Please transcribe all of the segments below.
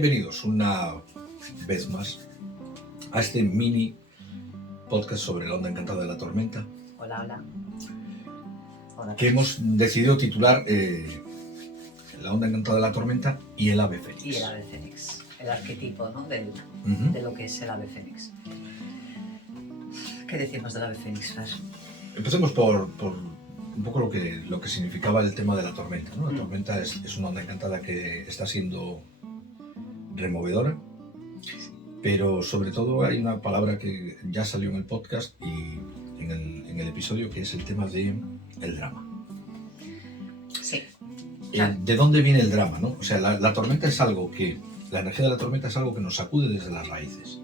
Bienvenidos una vez más a este mini podcast sobre la onda encantada de la tormenta. Hola, hola. Hola. Que hemos decidido titular La onda encantada de la tormenta y el ave fénix. Y el ave fénix, el arquetipo, ¿no? de lo que es el ave fénix. ¿Qué decimos del ave fénix, Fer? Empecemos por un poco lo que significaba el tema de la tormenta, ¿no? La tormenta es una onda encantada que está siendo removedora, pero sobre todo hay una palabra que ya salió en el podcast y en el episodio, que es el tema del drama. Sí. Claro. ¿De dónde viene el drama, no? O sea, la tormenta es algo que... La energía de la tormenta es algo que nos sacude desde las raíces.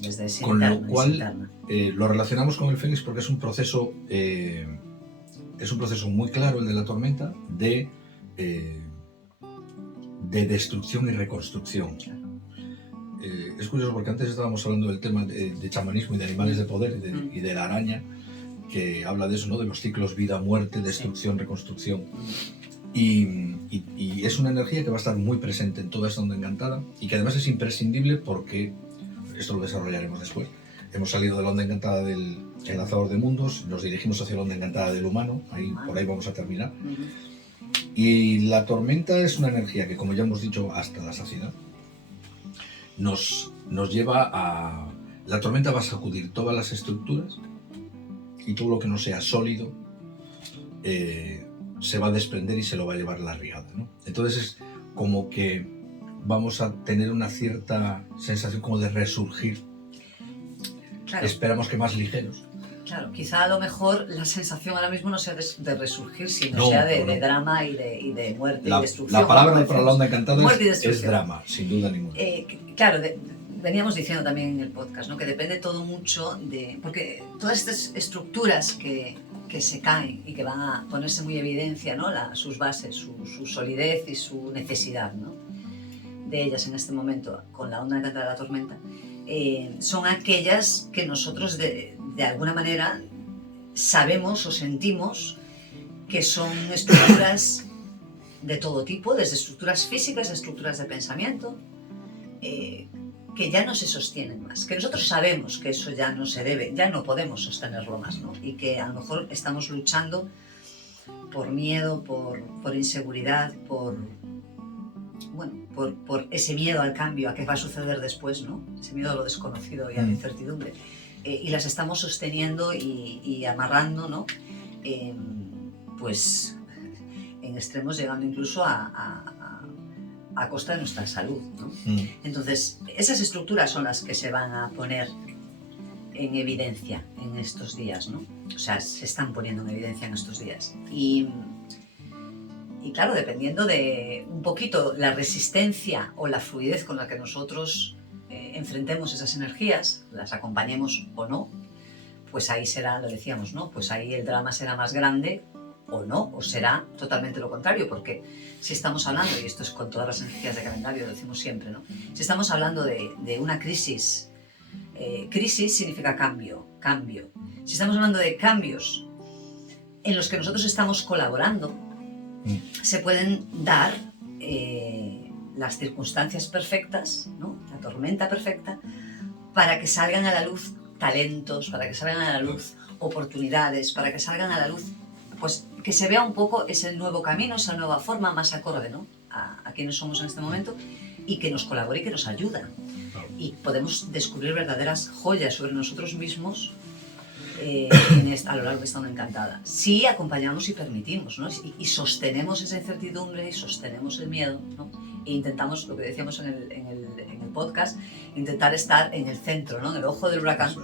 Desde ese Con interno, lo cual lo relacionamos con el fénix porque es un proceso muy claro, el de la tormenta, de destrucción y reconstrucción. Claro. Es curioso porque antes estábamos hablando del tema de chamanismo y de animales de poder y de la araña, que habla de eso, ¿no? De los ciclos vida-muerte, destrucción, reconstrucción. Y es una energía que va a estar muy presente en toda esta onda encantada y que además es imprescindible porque, esto lo desarrollaremos después, hemos salido de la onda encantada del enlazador de mundos, nos dirigimos hacia la onda encantada del humano, por ahí vamos a terminar. Y la tormenta es una energía que, como ya hemos dicho hasta la saciedad, nos lleva a... La tormenta va a sacudir todas las estructuras y todo lo que no sea sólido se va a desprender y se lo va a llevar la riada, ¿no? Entonces es como que vamos a tener una cierta sensación como de resurgir. Claro. Esperamos que más ligeros. Claro, quizá a lo mejor la sensación ahora mismo no sea de resurgir, sino sea de drama y de muerte y destrucción. La palabra para la onda encantada es drama, sin duda ninguna. Claro, veníamos diciendo también en el podcast, ¿no? Que depende todo mucho de... Porque todas estas estructuras que se caen y que van a ponerse muy en evidencia, ¿no? Sus bases, su solidez y su necesidad, ¿no? De ellas en este momento, con la onda encantada de la tormenta, son aquellas que nosotros de alguna manera sabemos o sentimos que son estructuras de todo tipo, desde estructuras físicas a estructuras de pensamiento, que ya no se sostienen más, que nosotros sabemos que eso ya no se debe, ya no podemos sostenerlo más, ¿no? Y que a lo mejor estamos luchando por miedo, por inseguridad, por ese miedo al cambio, a qué va a suceder después, ¿no? Ese miedo a lo desconocido y a la incertidumbre. Y las estamos sosteniendo y amarrando, ¿no? Pues en extremos, llegando incluso a costa de nuestra salud, ¿no? Entonces, esas estructuras son las que se van a poner en evidencia en estos días, ¿no? O sea, se están poniendo en evidencia en estos días. Y claro, dependiendo de un poquito la resistencia o la fluidez con la que nosotros enfrentemos esas energías, las acompañemos o no, pues ahí será, lo decíamos, ¿no? Pues ahí el drama será más grande o no, o será totalmente lo contrario, porque si estamos hablando, y esto es con todas las energías de calendario, lo decimos siempre, ¿no? Si estamos hablando de una crisis, crisis significa cambio. Si estamos hablando de cambios en los que nosotros estamos colaborando, se pueden dar las circunstancias perfectas, ¿no? La tormenta perfecta, para que salgan a la luz talentos, para que salgan a la luz oportunidades, para que salgan a la luz, pues que se vea un poco ese nuevo camino, esa nueva forma más acorde, ¿no? a quienes somos en este momento, y que nos colabore y que nos ayuda. Y podemos descubrir verdaderas joyas sobre nosotros mismos a lo largo de esta onda encantada. Si acompañamos y permitimos, ¿no? Y sostenemos esa incertidumbre y sostenemos el miedo, ¿no? E intentamos, lo que decíamos en el podcast, intentar estar en el centro, ¿no? En el ojo del huracán,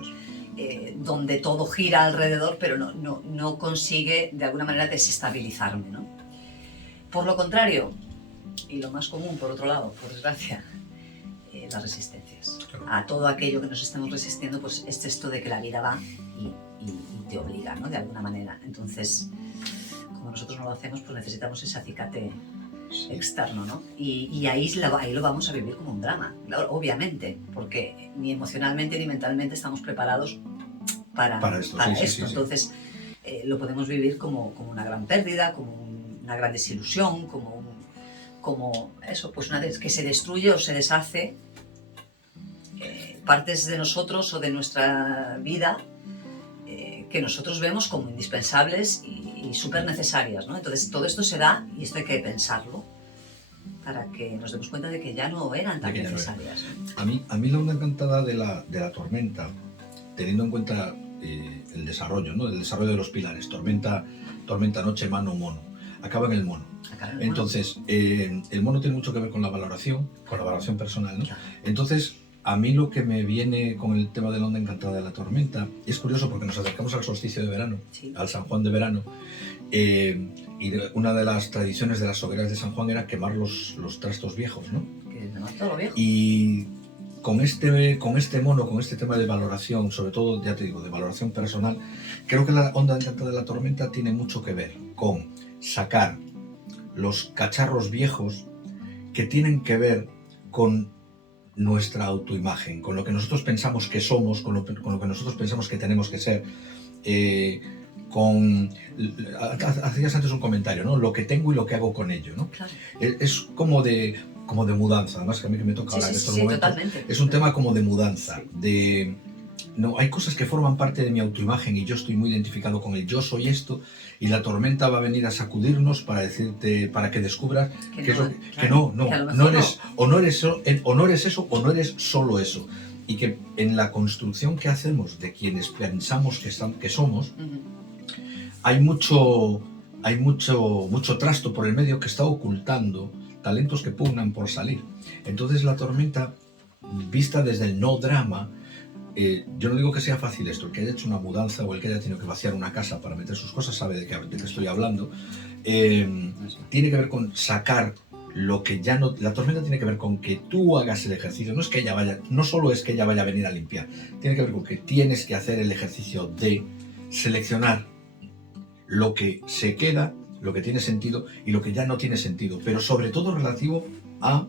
donde todo gira alrededor, pero no consigue de alguna manera desestabilizarme, ¿no? Por lo contrario, y lo más común, por otro lado, por desgracia, las resistencias. Claro. A todo aquello que nos estamos resistiendo, pues es esto de que la vida va y te obliga, ¿no? De alguna manera. Entonces, como nosotros no lo hacemos, pues necesitamos ese acicate externo, ¿no? Y ahí lo vamos a vivir como un drama, obviamente, porque ni emocionalmente ni mentalmente estamos preparados para esto. Sí. Entonces, lo podemos vivir como una gran pérdida, como una gran desilusión, como como eso, pues una vez que se destruye o se deshace partes de nosotros o de nuestra vida que nosotros vemos como indispensables y súper necesarias, ¿no? Entonces todo esto se da, y esto hay que pensarlo, para que nos demos cuenta de que ya no eran tan necesarias. A mí la onda encantada de la tormenta, teniendo en cuenta el desarrollo, ¿no? El desarrollo de los pilares, tormenta, noche, mano, mono, acaba en el mono. Entonces, el mono tiene mucho que ver con la valoración personal, ¿no? Claro. Entonces, a mí lo que me viene con el tema de la onda encantada de la tormenta, y es curioso porque nos acercamos al solsticio de verano, sí, al San Juan de verano, y una de las tradiciones de las hogueras de San Juan era quemar los trastos viejos, ¿no? Que quemar todo lo viejo. Y con este mono, con este tema de valoración, sobre todo, ya te digo, de valoración personal, creo que la onda encantada de la tormenta tiene mucho que ver con sacar los cacharros viejos que tienen que ver con nuestra autoimagen, con lo que nosotros pensamos que somos, con lo que nosotros pensamos que tenemos que ser. Hacías antes un comentario, ¿no? Lo que tengo y lo que hago con ello, ¿no? Claro. Es como de mudanza, además que a mí que me toca hablar en estos momentos. Totalmente. Es un tema como de mudanza, sí. No, hay cosas que forman parte de mi autoimagen y yo estoy muy identificado con el yo soy esto, y la tormenta va a venir a sacudirnos para decirte, para que descubras que no eres eso o no eres solo eso, y que en la construcción que hacemos de quienes pensamos que somos, hay mucho trasto por el medio que está ocultando talentos que pugnan por salir. Entonces la tormenta, vista desde el no drama, yo no digo que sea fácil esto, el que haya hecho una mudanza o el que haya tenido que vaciar una casa para meter sus cosas sabe de qué estoy hablando. Tiene que ver con sacar lo que ya no... La tormenta tiene que ver con que tú hagas el ejercicio, no solo es que ella vaya a venir a limpiar, tiene que ver con que tienes que hacer el ejercicio de seleccionar lo que se queda, lo que tiene sentido y lo que ya no tiene sentido, pero sobre todo relativo a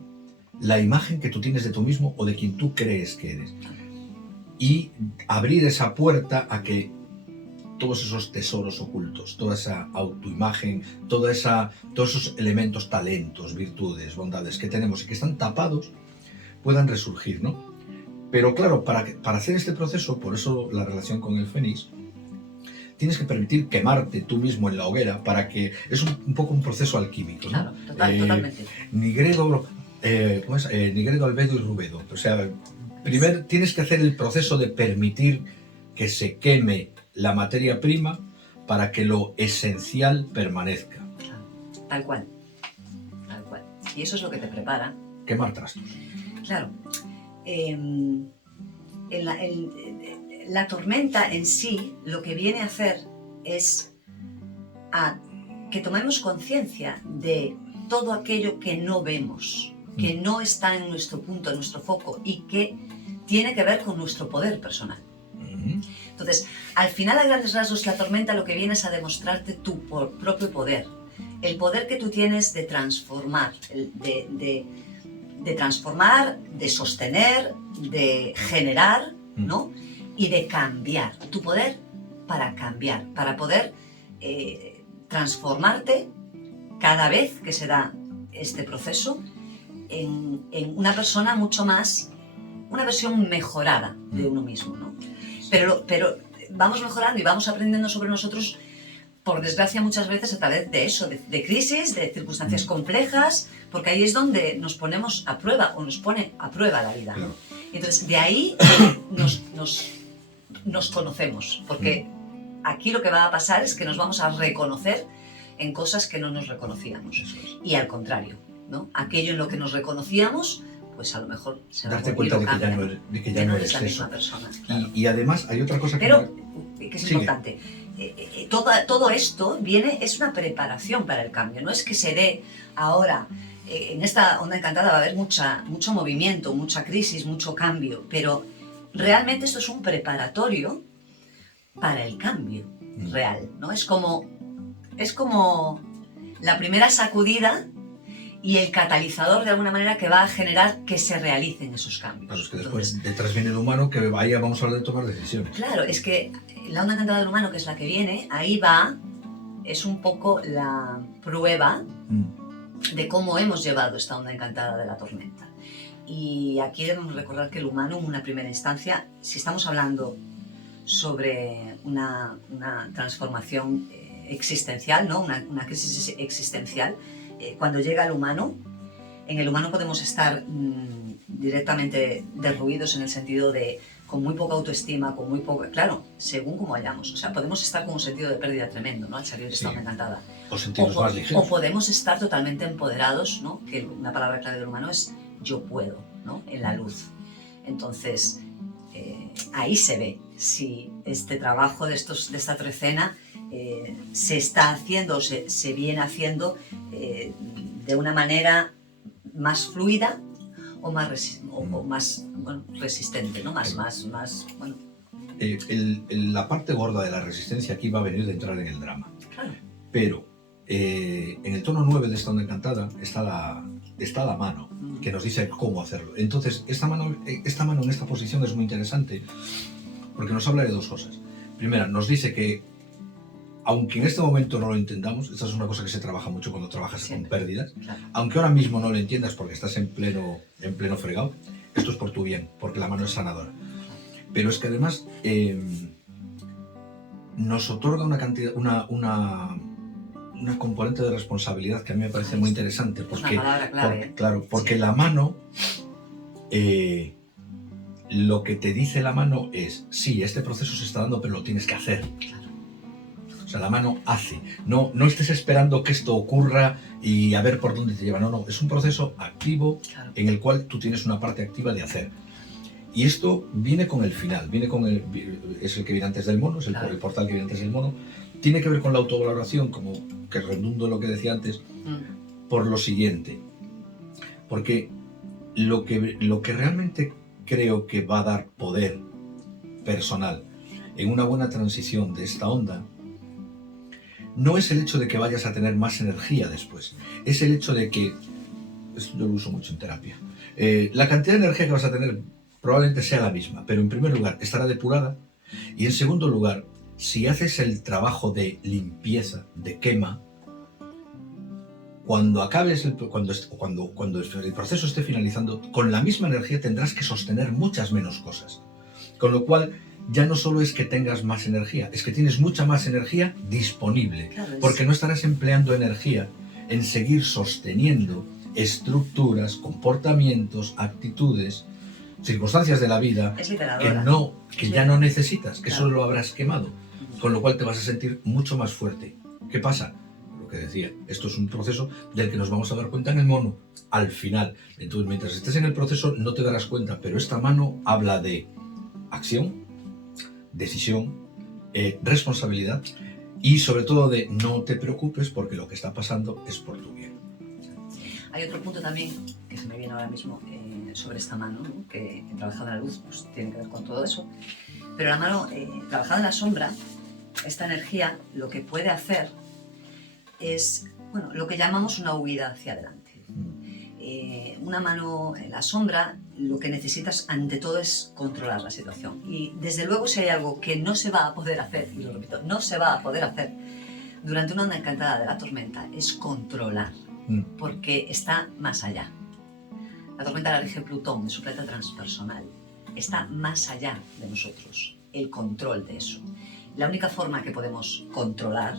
la imagen que tú tienes de tú mismo o de quien tú crees que eres. Y abrir esa puerta a que todos esos tesoros ocultos, toda esa autoimagen, todos esos elementos, talentos, virtudes, bondades que tenemos y que están tapados, puedan resurgir, ¿no? Pero claro, para hacer este proceso, por eso la relación con el Fénix, tienes que permitir quemarte tú mismo en la hoguera para que... Es un poco un proceso alquímico, ¿no? Claro, totalmente. Nigredo, Albedo y Rubedo. O sea, primero tienes que hacer el proceso de permitir que se queme la materia prima para que lo esencial permanezca. Claro, tal cual. Y eso es lo que te prepara. Quemar trastos. Claro. La tormenta en sí lo que viene a hacer es a que tomemos conciencia de todo aquello que no vemos, que no está en nuestro punto, en nuestro foco y que tiene que ver con nuestro poder personal. Entonces, al final, a grandes rasgos, la tormenta lo que viene es a demostrarte tu propio poder, el poder que tú tienes de transformar, de transformar, de sostener, de generar, ¿no? Y de cambiar, tu poder para cambiar, para poder transformarte cada vez que se da este proceso en una persona mucho más, una versión mejorada de uno mismo, ¿no? Pero vamos mejorando y vamos aprendiendo sobre nosotros, por desgracia, muchas veces a través de eso, de crisis, de circunstancias complejas, porque ahí es donde nos ponemos a prueba o nos pone a prueba la vida, ¿no? Entonces, de ahí nos conocemos, porque aquí lo que va a pasar es que nos vamos a reconocer en cosas que no nos reconocíamos. Y al contrario, ¿no? Aquello en lo que nos reconocíamos, pues a lo mejor se va a darte cuenta de que ya no eres la eso. misma persona. Claro. Y además hay otra cosa que es importante. Todo esto es una preparación para el cambio, no es que se dé ahora. En esta onda encantada va a haber mucho movimiento, mucha crisis, mucho cambio, pero realmente esto es un preparatorio para el cambio real, ¿no? Es como la primera sacudida y el catalizador de alguna manera que va a generar que se realicen esos cambios. Claro, es que después detrás viene el humano, que ahí vamos a hablar de tomar decisiones. Claro, es que la onda encantada del humano, que es la que viene, ahí va, es un poco la prueba de cómo hemos llevado esta onda encantada de la tormenta. Y aquí debemos recordar que el humano, en una primera instancia, si estamos hablando sobre una transformación existencial, ¿no? una crisis existencial, cuando llega el humano, en el humano podemos estar directamente derruidos en el sentido de con muy poca autoestima, con muy poco... Claro, según como vayamos. O sea, podemos estar con un sentido de pérdida tremendo, ¿no? Al salir de esta onda encantada. O sentirnos más ligeros. O podemos estar totalmente empoderados, ¿no? Que una palabra clave del humano es yo puedo, ¿no? En la luz. Entonces, ahí se ve si este trabajo de esta trecena se está haciendo o se viene haciendo de una manera más fluida o más resistente, ¿no? Bueno. La parte gorda de la resistencia aquí va a venir de entrar en el drama. Claro. Pero en el tono 9 de esta onda encantada está la mano que nos dice cómo hacerlo. Entonces, esta mano en esta posición es muy interesante porque nos habla de dos cosas. Primera, nos dice que aunque en este momento no lo entendamos, esta es una cosa que se trabaja mucho cuando trabajas con pérdidas, claro. Aunque ahora mismo no lo entiendas porque estás en pleno fregado, esto es por tu bien, porque la mano es sanadora. Pero es que además nos otorga una cantidad, una componente de responsabilidad que a mí me parece muy interesante. Porque, una palabra clave. Porque la mano, lo que te dice la mano es, sí, este proceso se está dando, pero lo tienes que hacer. Claro. O sea, la mano hace. No estés esperando que esto ocurra y a ver por dónde te lleva. No, es un proceso activo, claro, en el cual tú tienes una parte activa de hacer. Y esto viene con el final, es el que viene antes del mono, es el portal que viene antes del mono. Tiene que ver con la autovaloración, como que redundo en lo que decía antes, por lo siguiente. Porque lo que realmente creo que va a dar poder personal en una buena transición de esta onda no es el hecho de que vayas a tener más energía después, es el hecho de que, yo lo uso mucho en terapia, la cantidad de energía que vas a tener probablemente sea la misma, pero en primer lugar estará depurada y en segundo lugar, si haces el trabajo de limpieza, de quema, cuando acabes, cuando el proceso esté finalizando, con la misma energía tendrás que sostener muchas menos cosas. Con lo cual, ya no solo es que tengas más energía, es que tienes mucha más energía disponible, claro, porque no estarás empleando energía en seguir sosteniendo estructuras, comportamientos, actitudes, circunstancias de la vida que ya no necesitas, que claro, solo lo habrás quemado, con lo cual te vas a sentir mucho más fuerte. ¿Qué pasa? Lo que decía, esto es un proceso del que nos vamos a dar cuenta en el mono al final. Entonces, mientras estés en el proceso no te darás cuenta, pero esta mano habla de acción, decisión, responsabilidad y sobre todo de no te preocupes porque lo que está pasando es por tu bien. Hay otro punto también que se me viene ahora mismo sobre esta mano, ¿no? Que trabajada en la luz pues, tiene que ver con todo eso, pero la mano trabajada en la sombra, esta energía lo que puede hacer es lo que llamamos una huida hacia adelante. Una mano en la sombra lo que necesitas ante todo es controlar la situación y desde luego si hay algo que no se va a poder hacer, y lo repito, no se va a poder hacer durante una onda encantada de la tormenta es controlar, porque está más allá. La tormenta la rige Plutón, de su planeta transpersonal, está más allá de nosotros, el control de eso. La única forma que podemos controlar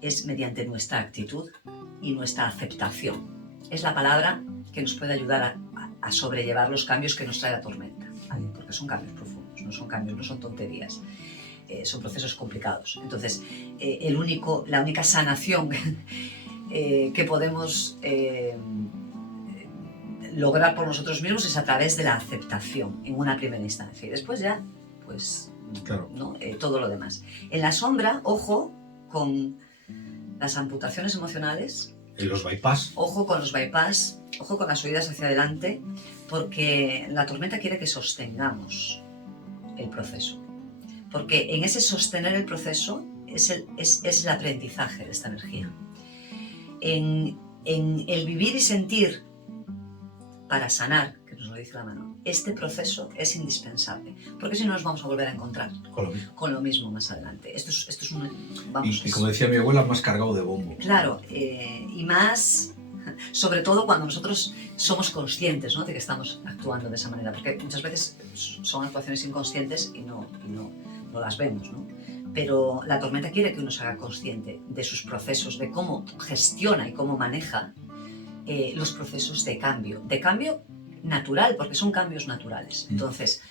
es mediante nuestra actitud y nuestra aceptación. Es la palabra que nos puede ayudar a sobrellevar los cambios que nos trae la tormenta, ¿vale? Porque son cambios profundos, no son cambios, no son tonterías, son procesos complicados. Entonces, la única sanación que podemos lograr por nosotros mismos es a través de la aceptación en una primera instancia y después ya, pues, claro, ¿no? Todo lo demás. En la sombra, ojo con las amputaciones emocionales. En los bypass. Ojo con los bypass, ojo con las huidas hacia adelante, porque la tormenta quiere que sostengamos el proceso. Porque en ese sostener el proceso es el aprendizaje de esta energía. En el vivir y sentir para sanar, que nos lo dice la mano, este proceso es indispensable, porque si no nos vamos a volver a encontrar con lo mismo más adelante. Esto es un... Y como decía mi abuela, más cargado de bombo. Claro, y más sobre todo cuando nosotros somos conscientes, ¿no?, de que estamos actuando de esa manera, porque muchas veces son actuaciones inconscientes y no las vemos, ¿no? Pero la tormenta quiere que uno se haga consciente de sus procesos, de cómo gestiona y cómo maneja los procesos de cambio natural, porque son cambios naturales. Entonces,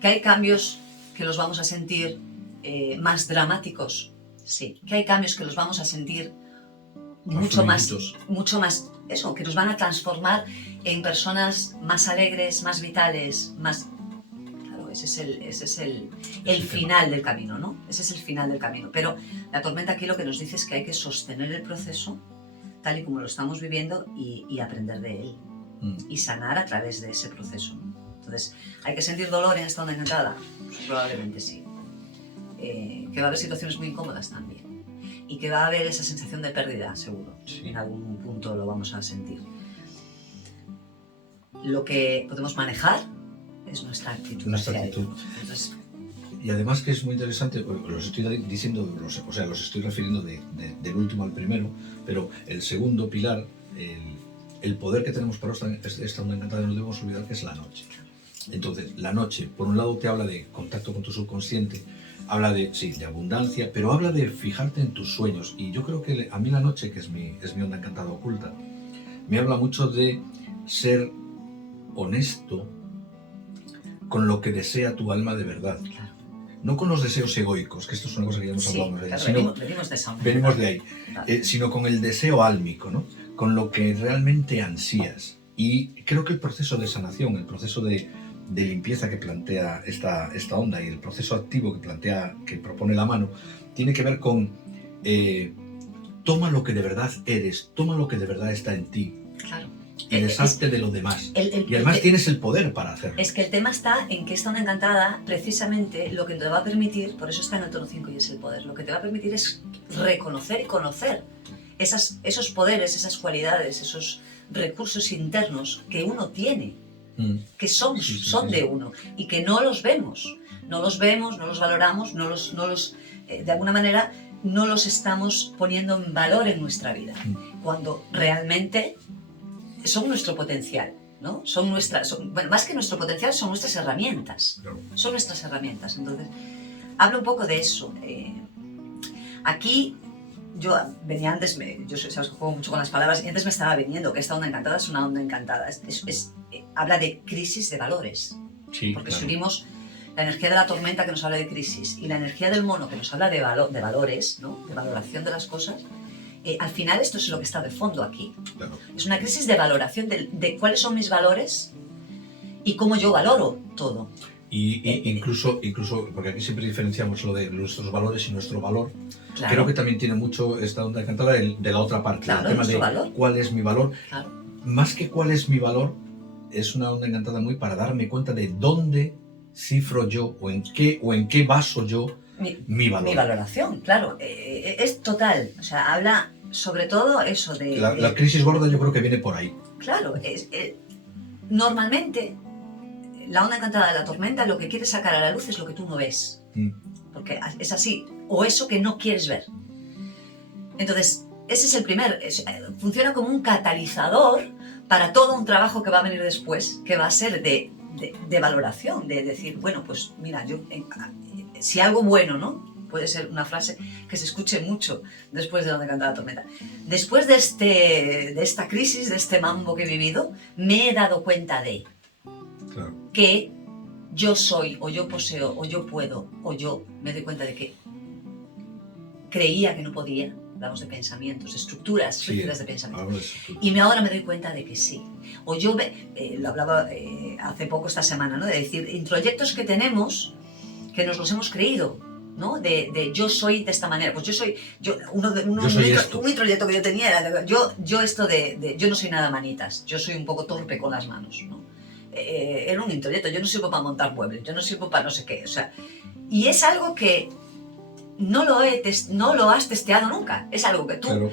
que hay cambios que los vamos a sentir más dramáticos, sí. Que hay cambios que los vamos a sentir mucho más, eso, que nos van a transformar en personas más alegres, más vitales, más... Claro, ese es el final del camino, ¿no? Ese es el final del camino. Pero la tormenta aquí lo que nos dice es que hay que sostener el proceso tal y como lo estamos viviendo y aprender de él. Y sanar a través de ese proceso, ¿no? Entonces, ¿hay que sentir dolor en esta onda encantada? Pues probablemente sí. Que va a haber situaciones muy incómodas también. Y que va a haber esa sensación de pérdida, seguro. Sí. En algún punto lo vamos a sentir. Lo que podemos manejar es nuestra actitud. Entonces, y además que es muy interesante, los estoy diciendo, los estoy refiriendo del último al primero, pero el segundo pilar, el poder que tenemos para esta onda encantada, no debemos olvidar que es la noche. Entonces, la noche, por un lado te habla de contacto con tu subconsciente, habla de abundancia, pero habla de fijarte en tus sueños. Y yo creo que a mí la noche, que es mi onda encantada oculta, me habla mucho de ser honesto con lo que desea tu alma de verdad. claro. No con los deseos egoicos, que esto es una cosa que ya hemos hablado de claro, sino venimos de ahí, Claro. sino con el deseo álmico, ¿no? Con lo que realmente ansías. Y creo que el proceso de sanación, el proceso de limpieza que plantea esta onda y el proceso activo que propone la mano, tiene que ver con toma lo que de verdad eres, toma lo que de verdad está en ti. Claro. Y deshazte de lo demás. Y además tienes el poder para hacerlo. Es que el tema está en que esta onda encantada, precisamente, lo que te va a permitir, por eso está en el tono 5 y es el poder, lo que te va a permitir es reconocer y conocer esos poderes, esas cualidades, esos recursos internos que uno tiene, que son de uno y que no los vemos, no los valoramos, de alguna manera no los estamos poniendo en valor en nuestra vida, cuando realmente son nuestro potencial, ¿no? Bueno, más que nuestro potencial, son nuestras herramientas. Claro. Son nuestras herramientas. Entonces, hablo un poco de eso. Aquí, yo venía antes, sabes que juego mucho con las palabras, y antes me estaba viniendo que esta onda encantada es una onda encantada. Habla de crisis de valores. Sí, porque claro. si unimos la energía de la tormenta, que nos habla de crisis, y la energía del mono, que nos habla de valores, ¿no? De valoración de las cosas, al final esto es lo que está de fondo aquí. Claro. Es una crisis de valoración de cuáles son mis valores y cómo yo valoro todo. Y incluso, porque aquí siempre diferenciamos lo de nuestros valores y nuestro valor, Claro. creo que también tiene mucho esta onda encantada de la otra parte, Claro, el tema de valor. cuál es mi valor. Claro. Más que cuál es mi valor, es una onda encantada muy para darme cuenta de dónde cifro yo o en qué baso yo mi valor. Mi valoración, claro. Es total. O sea, habla sobre todo eso de... La crisis gorda yo creo que viene por ahí. Claro. Normalmente, la onda encantada de la tormenta lo que quiere sacar a la luz es lo que tú no ves. Porque es así. O eso que no quieres ver. Entonces, ese es el funciona como un catalizador para todo un trabajo que va a venir después, que va a ser de valoración, de decir, bueno, pues mira, si algo bueno, ¿no? Puede ser una frase que se escuche mucho después de donde canta la tormenta. Después de esta crisis, de este mambo que he vivido, me he dado cuenta de que yo soy, o yo poseo, o yo puedo, o yo me doy cuenta de que creía que no podía. Hablamos de pensamientos, estructuras rígidas de pensamiento. Y ahora me doy cuenta de que sí. O yo, lo hablaba hace poco esta semana, ¿no? De decir, introyectos que tenemos, que nos los hemos creído, ¿no? De yo soy de esta manera. Pues un introyecto que yo tenía era, yo no soy nada manitas, yo soy un poco torpe con las manos, ¿no? Era un introyecto, yo no sirvo para montar muebles, yo no sirvo para no sé qué, o sea, y es algo que no lo has testeado nunca, es algo que tú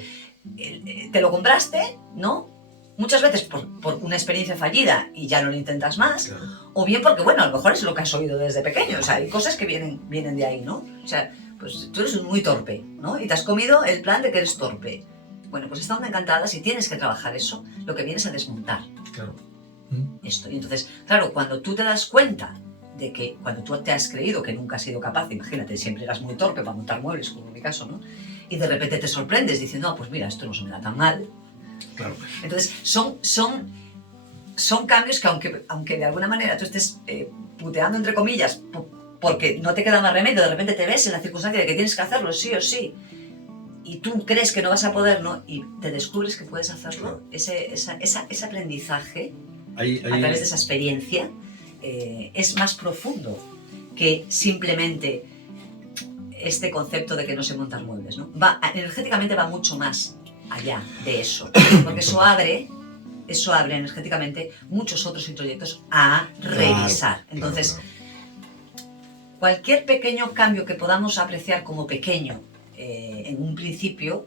te lo compraste, ¿no? Muchas veces por una experiencia fallida y ya no lo intentas más, o bien porque, bueno, a lo mejor es lo que has oído desde pequeño, o sea, hay cosas que vienen de ahí, ¿no? O sea, pues tú eres muy torpe, ¿no? Y te has comido el plan de que eres torpe. bueno, pues esta onda encantada, si tienes que trabajar eso, lo que viene es a desmontar Claro. esto. Y entonces, claro, cuando tú te das cuenta de que cuando tú te has creído que nunca has sido capaz, imagínate, siempre eras muy torpe para montar muebles, como en mi caso, ¿no? Y de repente te sorprendes diciendo, no, pues mira, esto no se me da tan mal. Claro. Entonces, son cambios que aunque de alguna manera tú estés puteando, entre comillas, porque no te queda más remedio, de repente te ves en la circunstancia de que tienes que hacerlo sí o sí, y tú crees que no vas a poder, ¿no? Y te descubres que puedes hacerlo, ese aprendizaje a través de esa experiencia es más profundo que simplemente este concepto de que no sé montar muebles, ¿no? Energéticamente va mucho más allá de eso, porque eso abre energéticamente muchos otros introyectos a revisar. Entonces, cualquier pequeño cambio que podamos apreciar como pequeño en un principio,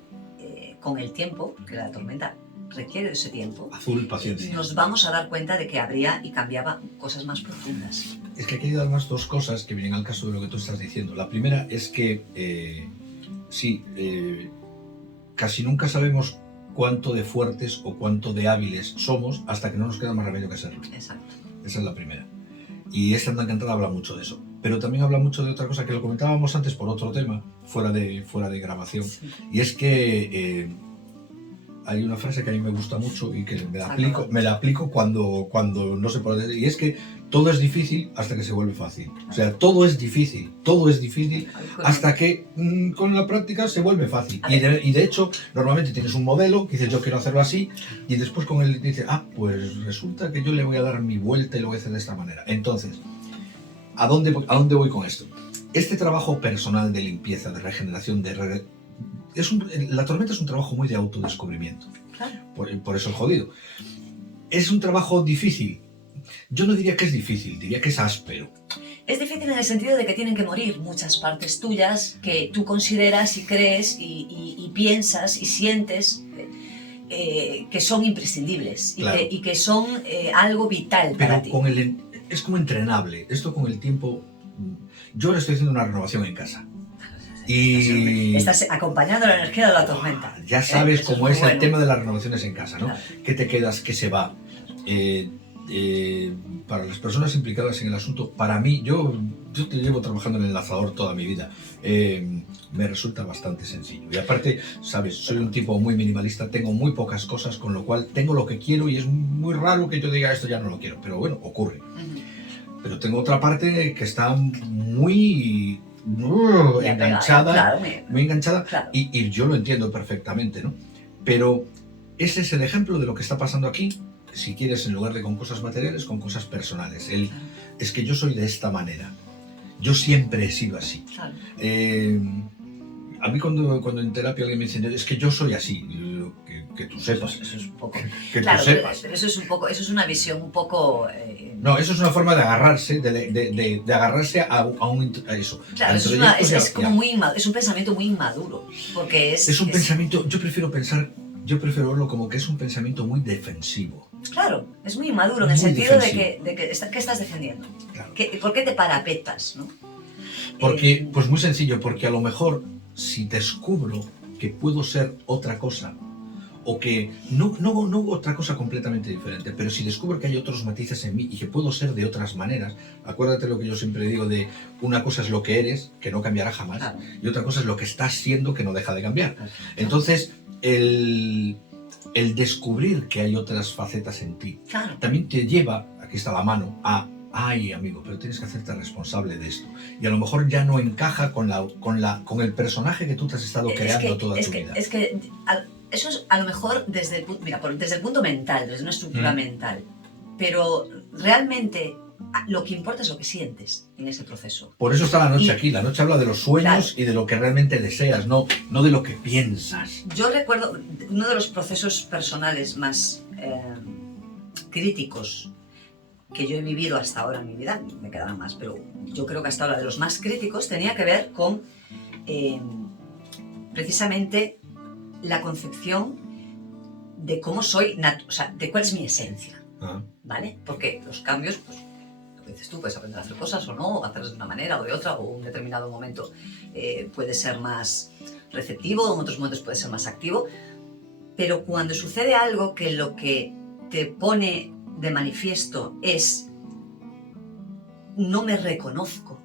con el tiempo, que la tormenta requiere de ese tiempo, Azul, paciencia. Nos vamos a dar cuenta de que habría y cambiaba cosas más profundas. Es que aquí hay además dos cosas que vienen al caso de lo que tú estás diciendo. La primera es que casi nunca sabemos cuánto de fuertes o cuánto de hábiles somos hasta que no nos queda más remedio que serlo. Exacto. Esa es la primera. Y esta onda encantada habla mucho de eso. Pero también habla mucho de otra cosa que lo comentábamos antes por otro tema, fuera de grabación. Sí. Y es que hay una frase que a mí me gusta mucho y que me la aplico cuando no sé por dónde. Y es que todo es difícil hasta que se vuelve fácil. O sea, todo es difícil hasta que con la práctica se vuelve fácil. Y de hecho, normalmente tienes un modelo que dices, yo quiero hacerlo así, y después con él dices, pues resulta que yo le voy a dar mi vuelta y lo voy a hacer de esta manera. Entonces, ¿a dónde voy con esto? Este trabajo personal de limpieza, de regeneración, la tormenta es un trabajo muy de autodescubrimiento. Claro. Por eso es jodido. ¿Es un trabajo difícil? Yo no diría que es difícil, diría que es áspero. Es difícil en el sentido de que tienen que morir muchas partes tuyas que tú consideras y crees y piensas y sientes que son imprescindibles, claro, y que son algo vital para ti. Es como entrenable. Esto con el tiempo... Yo ahora estoy haciendo una renovación en casa. Y estás acompañando la energía de la tormenta. Ya sabes cómo es el tema de las renovaciones en casa, ¿no? Claro. ¿Qué te quedas? ¿Qué se va? Para las personas implicadas en el asunto, para mí, yo te llevo trabajando en el enlazador toda mi vida, me resulta bastante sencillo. Y aparte, sabes, soy un tipo muy minimalista, tengo muy pocas cosas, con lo cual tengo lo que quiero y es muy raro que yo diga esto ya no lo quiero, pero bueno, ocurre. Pero tengo otra parte que está muy enganchada, muy enganchada, claro. Y yo lo entiendo perfectamente, ¿no? Pero ese es el ejemplo de lo que está pasando aquí, si quieres, en lugar de con cosas materiales, con cosas personales. Es que yo soy de esta manera, yo siempre he sido así. Claro. A mí cuando en terapia alguien me dice, es que yo soy así, que tú sepas. Eso es un poco... Que claro, tú sepas. Pero eso es una visión un poco... No, eso es una forma de agarrarse, de agarrarse a eso. Claro, es como muy inmaduro, es un pensamiento muy inmaduro, porque es un pensamiento, yo prefiero verlo como que es un pensamiento muy defensivo. Claro, es muy inmaduro en el sentido de que ¿qué estás defendiendo? Claro. ¿Por qué te parapetas, no? Porque, pues muy sencillo, porque a lo mejor si descubro que puedo ser otra cosa, o que no otra cosa completamente diferente, pero si descubro que hay otros matices en mí y que puedo ser de otras maneras, acuérdate lo que yo siempre digo de una cosa es lo que eres, que no cambiará jamás, claro, y otra cosa es lo que estás siendo, que no deja de cambiar. Claro. Entonces, el descubrir que hay otras facetas en ti, claro, también te lleva, aquí está la mano, ay amigo, pero tienes que hacerte responsable de esto. Y a lo mejor ya no encaja con el personaje que tú te has estado creando toda tu vida. Eso es a lo mejor desde el punto mental, desde una estructura mental. Pero realmente lo que importa es lo que sientes en ese proceso. Por eso está la noche aquí. La noche habla de los sueños, claro, y de lo que realmente deseas, no de lo que piensas. Yo recuerdo uno de los procesos personales más críticos que yo he vivido hasta ahora en mi vida, me quedarán más, pero yo creo que hasta ahora de los más críticos tenía que ver con precisamente la concepción de cómo soy, o sea, de cuál es mi esencia, ¿vale? Porque los cambios, pues, lo que dices tú, puedes aprender a hacer cosas o no, hacerlas de una manera o de otra, o un determinado momento puede ser más receptivo, en otros momentos puede ser más activo, Pero cuando sucede algo que lo que te pone de manifiesto es no me reconozco,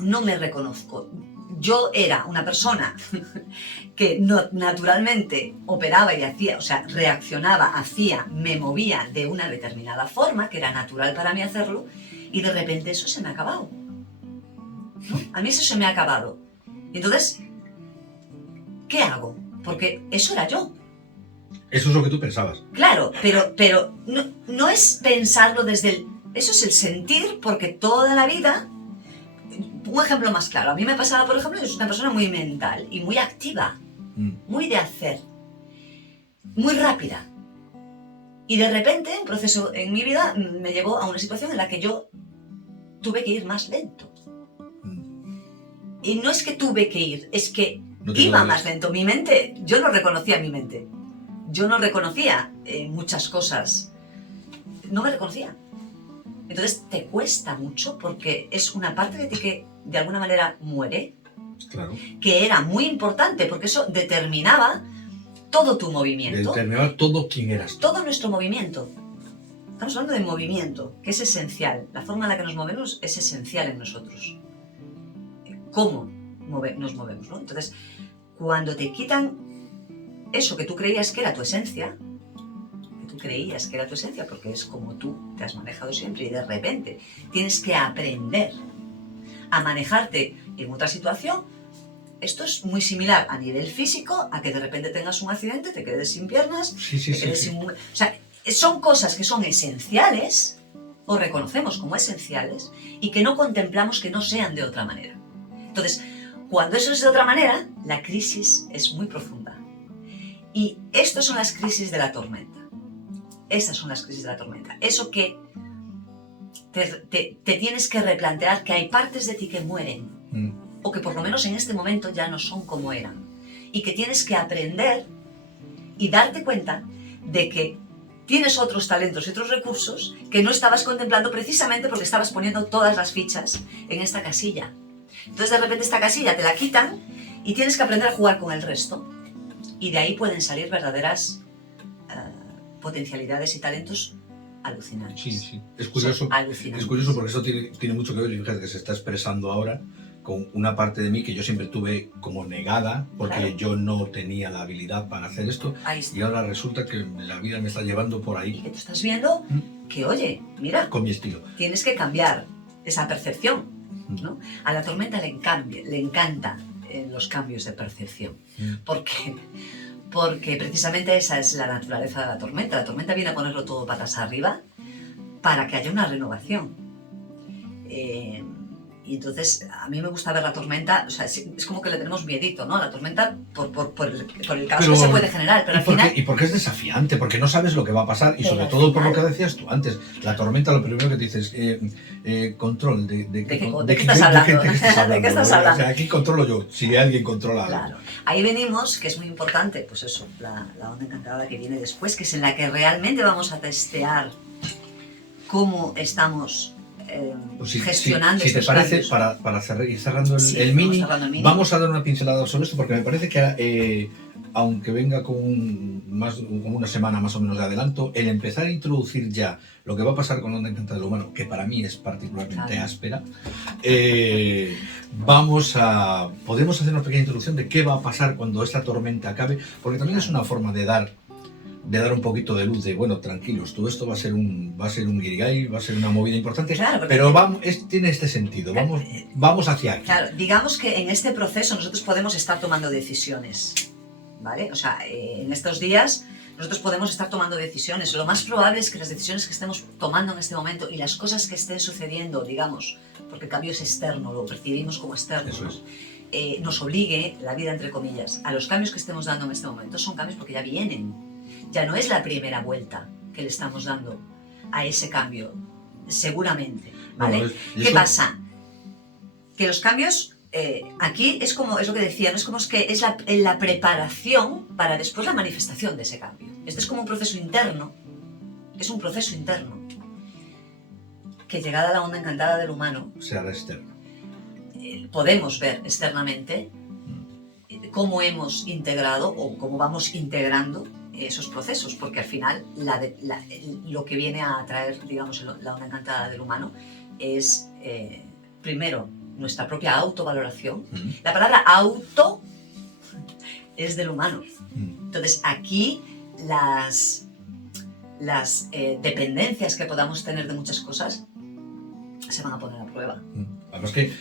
no me reconozco. Yo era una persona que naturalmente operaba y hacía, o sea, reaccionaba, hacía, me movía de una determinada forma, que era natural para mí hacerlo, y de repente eso se me ha acabado, ¿no? A mí eso se me ha acabado. Entonces, ¿qué hago? Porque eso era yo. Eso es lo que tú pensabas. Claro, pero no es pensarlo desde el... Eso es el sentir, porque toda la vida... Un ejemplo más claro, a mí me pasaba, por ejemplo, yo soy una persona muy mental y muy activa, muy de hacer, muy rápida. Y de repente, un proceso en mi vida me llevó a una situación en la que yo tuve que ir más lento. Y no es que tuve que ir, es que iba más lento. Mi mente, yo no reconocía mi mente. Yo no reconocía muchas cosas. No me reconocía. Entonces te cuesta mucho porque es una parte de ti que de alguna manera muere, claro, que era muy importante porque eso determinaba todo tu movimiento. Determinaba todo quién eras. Todo nuestro movimiento. Estamos hablando de movimiento, que es esencial. La forma en la que nos movemos es esencial en nosotros. Cómo nos movemos, ¿no? Entonces, cuando te quitan eso que tú creías que era tu esencia, creías que era tu esencia, porque es como tú te has manejado siempre y de repente tienes que aprender a manejarte en otra situación. Esto es muy similar a nivel físico a que de repente tengas un accidente, te quedes sin piernas, sin... O sea, son cosas que son esenciales o reconocemos como esenciales y que no contemplamos que no sean de otra manera. Entonces, cuando eso es de otra manera, la crisis es muy profunda. Y estas son las crisis de la tormenta. Estas son las crisis de la tormenta. Eso que te tienes que replantear que hay partes de ti que mueren, o que por lo menos en este momento ya no son como eran, y que tienes que aprender y darte cuenta de que tienes otros talentos y otros recursos que no estabas contemplando precisamente porque estabas poniendo todas las fichas en esta casilla. Entonces de repente esta casilla te la quitan y tienes que aprender a jugar con el resto, y de ahí pueden salir verdaderas potencialidades y talentos alucinantes. Sí. Es curioso porque esto tiene mucho que ver, y fíjate que se está expresando ahora con una parte de mí que yo siempre tuve como negada, porque yo no tenía la habilidad para hacer esto, y ahora resulta que la vida me está llevando por ahí. Y que tú estás viendo que, oye, mira, con mi estilo. Tienes que cambiar esa percepción, ¿no? A la tormenta le encanta los cambios de percepción. ¿Por qué? Porque precisamente esa es la naturaleza de la tormenta. La tormenta viene a ponerlo todo patas arriba para que haya una renovación. Y entonces a mí me gusta ver la tormenta, o sea, es como que le tenemos miedito, ¿no? La tormenta por el caos que se puede generar, pero al final... Y porque es desafiante, porque no sabes lo que va a pasar, y sobre todo por lo que decías tú antes. La tormenta, lo primero que te dices, control, ¿de qué estás hablando? ¿De qué estás hablando? O sea, aquí controlo yo, si alguien controla algo. Claro. Ahí venimos, que es muy importante, pues eso, la onda encantada que viene después, que es en la que realmente vamos a testear cómo estamos gestionando si te parece, para ir cerrando el mini, vamos a dar una pincelada sobre esto, porque me parece que aunque venga con una semana más o menos de adelanto, el empezar a introducir ya lo que va a pasar con la onda encantada del humano, que para mí es particularmente áspera, podemos hacer una pequeña introducción de qué va a pasar cuando esta tormenta acabe, porque también es una forma de dar un poquito de luz, de bueno, tranquilos, todo esto va a ser un guirigay, va a ser una movida importante, claro, pero tiene este sentido, vamos hacia aquí. Claro, digamos que en este proceso nosotros podemos estar tomando decisiones, ¿vale? O sea, en estos días nosotros podemos estar tomando decisiones. Lo más probable es que las decisiones que estemos tomando en este momento y las cosas que estén sucediendo, digamos, porque el cambio es externo, lo percibimos como externo, eso es. Nos obligue, la vida entre comillas, a los cambios que estemos dando en este momento. Son cambios porque ya vienen. Ya no es la primera vuelta que le estamos dando a ese cambio, seguramente, ¿vale? ¿Qué pasa? Que los cambios, aquí es lo que decía, no es como que es la preparación para después la manifestación de ese cambio. Este es como un proceso interno, que llegada a la onda encantada del humano, se hará externo. Podemos ver externamente cómo hemos integrado o cómo vamos integrando esos procesos, porque al final lo que viene a traer, digamos, la onda encantada del humano es, primero, nuestra propia autovaloración. La palabra auto es del humano. Entonces, aquí las dependencias que podamos tener de muchas cosas se van a poner a prueba. Además que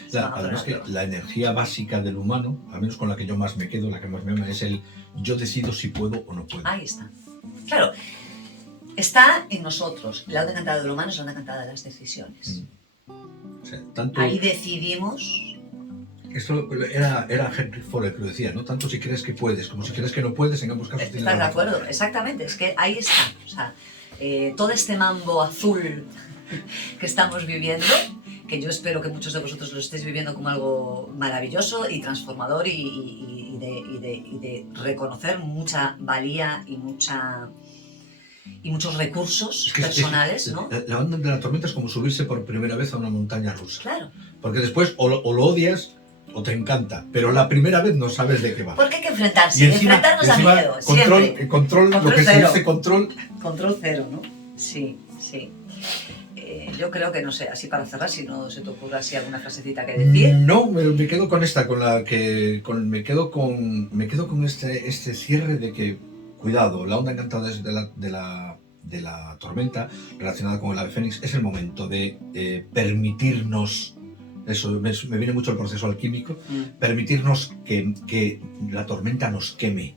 la energía básica del humano, al menos con la que yo más me quedo, la que más me ama, es el yo decido si puedo o no puedo. Ahí está. Claro, está en nosotros. La onda encantada del humano es la onda encantada de las decisiones. O sea, tanto... Ahí decidimos... Esto era Henry Ford el que lo decía, ¿no? Tanto si crees que puedes como si crees que no puedes, en ambos casos tienes ¿Estás de la acuerdo? razón. Exactamente, es que ahí está. O sea, todo este mambo azul que estamos viviendo, que yo espero que muchos de vosotros lo estéis viviendo como algo maravilloso y transformador y de reconocer mucha valía y muchos recursos personales, ¿no? La onda de la tormenta es como subirse por primera vez a una montaña rusa. Claro. Porque después o lo odias o te encanta, pero la primera vez no sabes de qué va. Porque hay que enfrentarse, enfrentarnos a miedo, control, lo que cero. se dice control. Control cero, ¿no? Sí. Yo creo que, no sé, así para cerrar, si no se te ocurre así alguna frasecita que decir. No, me quedo con esta, me quedo con este cierre de que, cuidado, la onda encantada de la tormenta, relacionada con el ave fénix, es el momento de permitirnos, eso me viene mucho el proceso alquímico, permitirnos que la tormenta nos queme,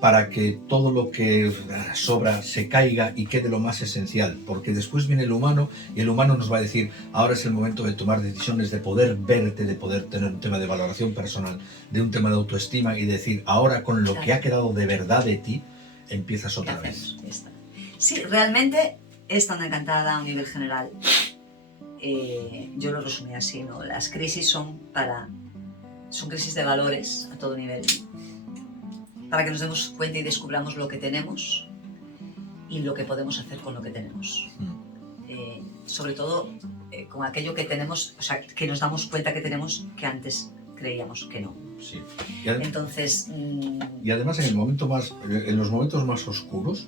para que todo lo que sobra se caiga y quede lo más esencial, porque después viene el humano y el humano nos va a decir, ahora es el momento de tomar decisiones, de poder verte, de poder tener un tema de valoración personal, de un tema de autoestima y decir, ahora con lo que ha quedado de verdad de ti, empiezas otra vez. Sí, realmente esta onda encantada a un nivel general, yo lo resumí así, ¿no? Las crisis son crisis de valores a todo nivel, para que nos demos cuenta y descubramos lo que tenemos y lo que podemos hacer con lo que tenemos. Sobre todo con aquello que tenemos, o sea, que nos damos cuenta que tenemos que antes creíamos que no. Sí. Entonces... Y además en los momentos más oscuros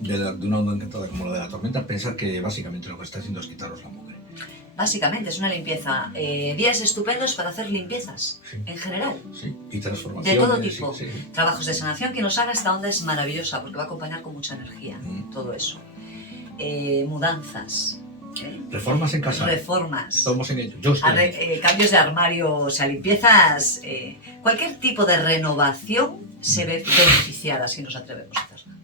de una onda encantada como la de la tormenta, pensar que básicamente lo que está haciendo es quitaros la mugre. Básicamente es una limpieza. Días estupendos para hacer limpiezas, en general. Sí, y transformaciones. De todo tipo. Sí. Trabajos de sanación. Quien nos haga esta onda es maravillosa porque va a acompañar con mucha energía todo eso. Mudanzas. Reformas en casa. Reformas. Estamos en ello. Cambios de armario, o sea, limpiezas. Cualquier tipo de renovación se ve beneficiada si nos atrevemos a hacerla.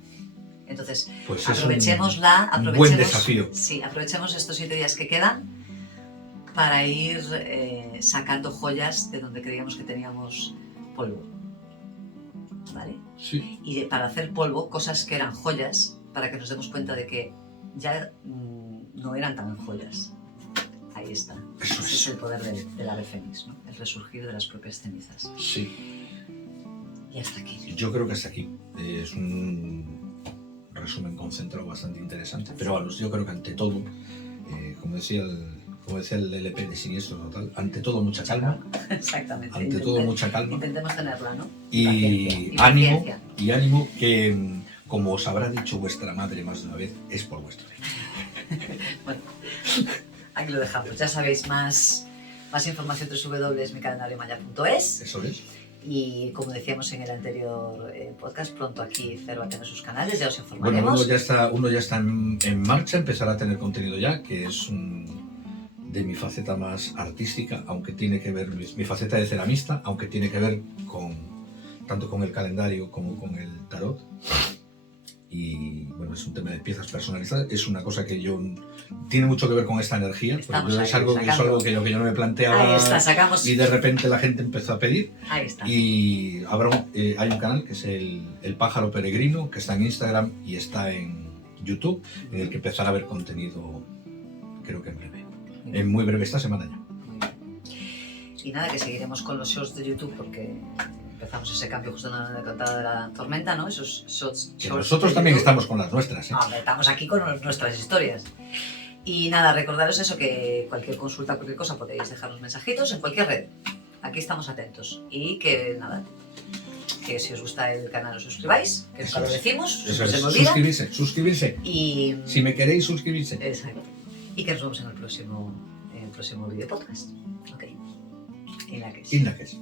Entonces, pues aprovechémosla. Un buen desafío. Sí, aprovechemos estos 7 días que quedan para ir sacando joyas de donde creíamos que teníamos polvo. ¿Vale? Sí. Y para hacer polvo, cosas que eran joyas, para que nos demos cuenta de que ya no eran tan joyas. Ahí está. Ese es el poder del ave fénix, ¿no? El resurgir de las propias cenizas. Sí. Y hasta aquí. Yo creo que hasta aquí. Es un resumen concentrado bastante interesante. Pero vamos, yo creo que ante todo, como decía el LP de Siniestro Total, ante todo mucha calma. Exactamente. Ante todo mucha calma. Intentemos tenerla, ¿no? Y ánimo que, como os habrá dicho vuestra madre más de una vez, es por vuestro bien. Bueno, aquí lo dejamos. Ya sabéis, más información www.micalendario.maya.es. Eso es. Y como decíamos en el anterior podcast, pronto aquí Fer va a tener sus canales, ya os Bueno, informaremos. uno ya está en marcha, empezará a tener contenido ya, que es de mi faceta más artística, aunque tiene que ver, mi faceta de ceramista, aunque tiene que ver tanto con el calendario como con el tarot. Y bueno, es un tema de piezas personalizadas, es una cosa que tiene mucho que ver con esta energía, es algo que yo no me planteaba. Ahí está, sacamos. Y de repente la gente empezó a pedir. Ahí está. Y hay un canal que es el Pájaro Peregrino, que está en Instagram y está en YouTube, en el que empezará a ver contenido, creo que en breve. En muy breve, esta semana ya. Y nada, que seguiremos con los shorts de YouTube porque empezamos ese cambio justo en la encantada de la tormenta, ¿no? Esos shorts. Que nosotros también estamos con las nuestras, ¿eh? No, estamos aquí con nuestras historias. Y nada, recordaros eso, que cualquier consulta, cualquier cosa, podéis dejarnos mensajitos en cualquier red. aquí estamos atentos. Y que nada, que si os gusta el canal os suscribáis, que nunca lo decimos, Eso se es. me olvida. Suscribirse. Y, Si me queréis, suscribirse. exacto. Y que nos vemos en el próximo video podcast. Ok. In la que es. In la que es.